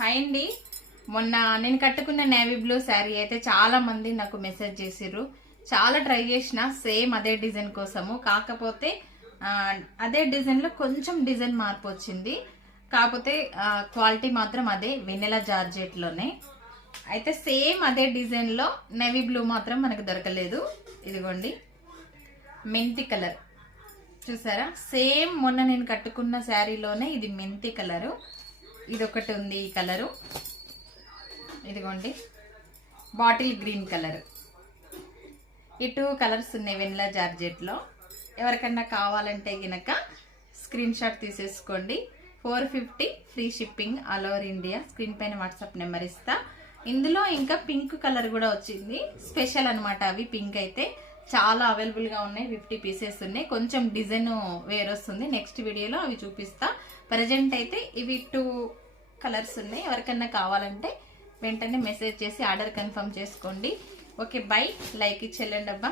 Hi అండి. మొన్న నేను కట్టుకున్న నేవీ బ్లూ శారీ అయితే చాలా మంది నాకు మెసేజ్ చేసిర్రు. చాలా ట్రై చేసిన సేమ్ అదే డిజైన్ కోసము. కాకపోతే అదే డిజైన్ లో కొంచెం డిజైన్ మార్పు వచ్చింది. కాకపోతే క్వాలిటీ మాత్రం అదే వెన్నెలా జార్జెట్ లోనే. అయితే సేమ్ అదే డిజైన్ లో నేవీ బ్లూ మాత్రం మనకు దొరకలేదు. ఇదిగోండి మెంతి కలర్ చూసారా, సేమ్ మొన్న నేను కట్టుకున్న శారీలోనే ఇది మెంతి కలరు. ఇది ఒకటి ఉంది ఈ కలరు. ఇదిగోండి బాటిల్ గ్రీన్ కలర్. ఈ 2 కలర్స్ ఉన్నాయి వెనిలా జార్జెట్ లో. ఎవరికన్నా కావాలంటే గినక స్క్రీన్ షాట్ తీసేసుకోండి. 450 free shipping all over India. Screen పైన వాట్సాప్ నెంబర్ ఇస్తా. ఇందులో ఇంకా పింక్ కలర్ కూడా వచ్చింది, స్పెషల్ అనమాట. అవి పింక్ అయితే చాలా అవైలబుల్ గా ఉన్నాయి. 50 పీసెస్ ఉన్నాయి. కొంచెం డిజైన్ వేరొస్తుంది, నెక్స్ట్ వీడియోలో అవి చూపిస్తా. ప్రజెంట్ అయితే ఇవి 2 కలర్స్ ఉన్నాయి. ఎవరికన్నా కావాలంటే వెంటనే మెసేజ్ చేసి ఆర్డర్ కన్ఫర్మ్ చేసుకోండి. Okay, by. లైక్ ఇచ్చి వెళ్ళండి అబ్బా.